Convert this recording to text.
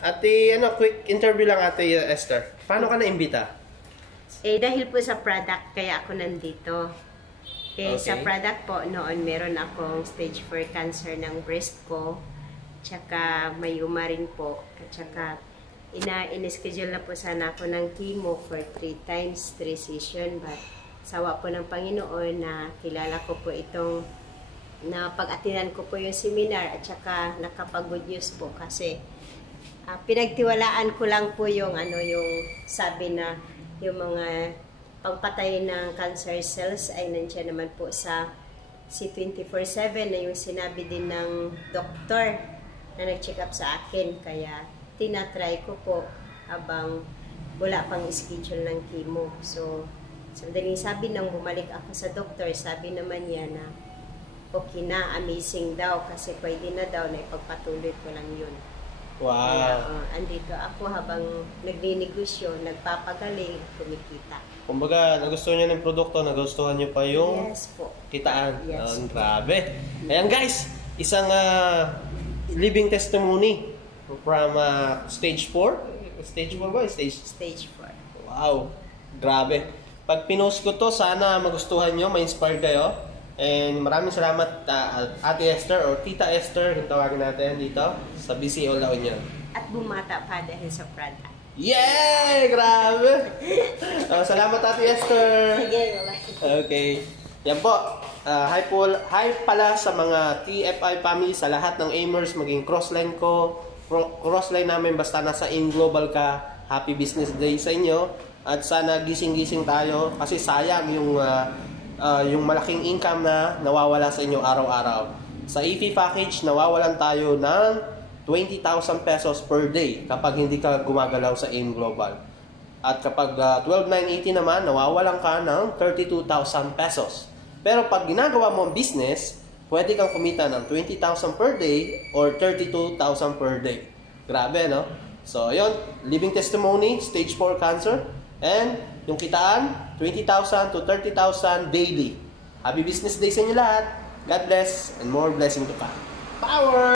Ate, quick interview lang Ate Esther. Paano ka naimbita? Dahil po sa product, kaya ako nandito. Sa product po, noon meron akong stage 4 cancer ng breast ko. Tsaka mayuma rin po. At tsaka in-schedule na po sana ako ng chemo for 3 times, 3 session. But sawa po ng Panginoon na kilala ko po itong na pag-atinan ko po yung seminar at tsaka nakapag-good news po kasi pinagtiwalaan ko lang po yung yung sabi na yung mga pangpatay ng cancer cells ay nandiyan naman po sa C24/7 na yung sinabi din ng doktor na nag-check up sa akin. Kaya tinatry ko po habang wala pang schedule ng chemo. So, sandaling sabi nang bumalik ako sa doktor, sabi naman niya na okay na, amazing daw kasi pwede na daw na ipagpatuloy ko lang yun. Wow. Kaya, andito ako habang nagninegosyo, nagpapagaling, kumikita. Kumbaga, nagustuhan niyo ng produkto, nagustuhan niyo pa yung kitaan. Yes. Grabe. Ayan guys, isang living testimony from stage 4. Stage 4 ba? Stage 4. Wow. Grabe. Pag pinost ko to, sana magustuhan niyo, ma-inspire kayo. And maraming salamat Ate Esther or Tita Esther, kung tawagin natin dito sa BCO La Union. At bumata pa dahil sa product. Yay! Grabe! Salamat Ate Esther! Sige, okay. Yan po. Hi pala sa mga TFI family, sa lahat ng aimers, maging crossline ko. Crossline namin basta nasa In Global ka. Happy Business Day sa inyo. At sana gising-gising tayo kasi sayang yung malaking income na nawawala sa inyo araw-araw. Sa EV package, nawawalan tayo ng 20,000 pesos per day kapag hindi ka gumagalaw sa AIM Global. At kapag 12,980 naman, nawawalan ka ng 32,000 pesos. Pero pag ginagawa mo ang business, pwede kang kumita ng 20,000 per day or 32,000 per day. Grabe, no? So, yun, living testimony, stage 4 cancer. And yung kitaan, 20,000 to 30,000 daily. Happy Business Day sa inyo lahat. God bless and more blessing to come. Power!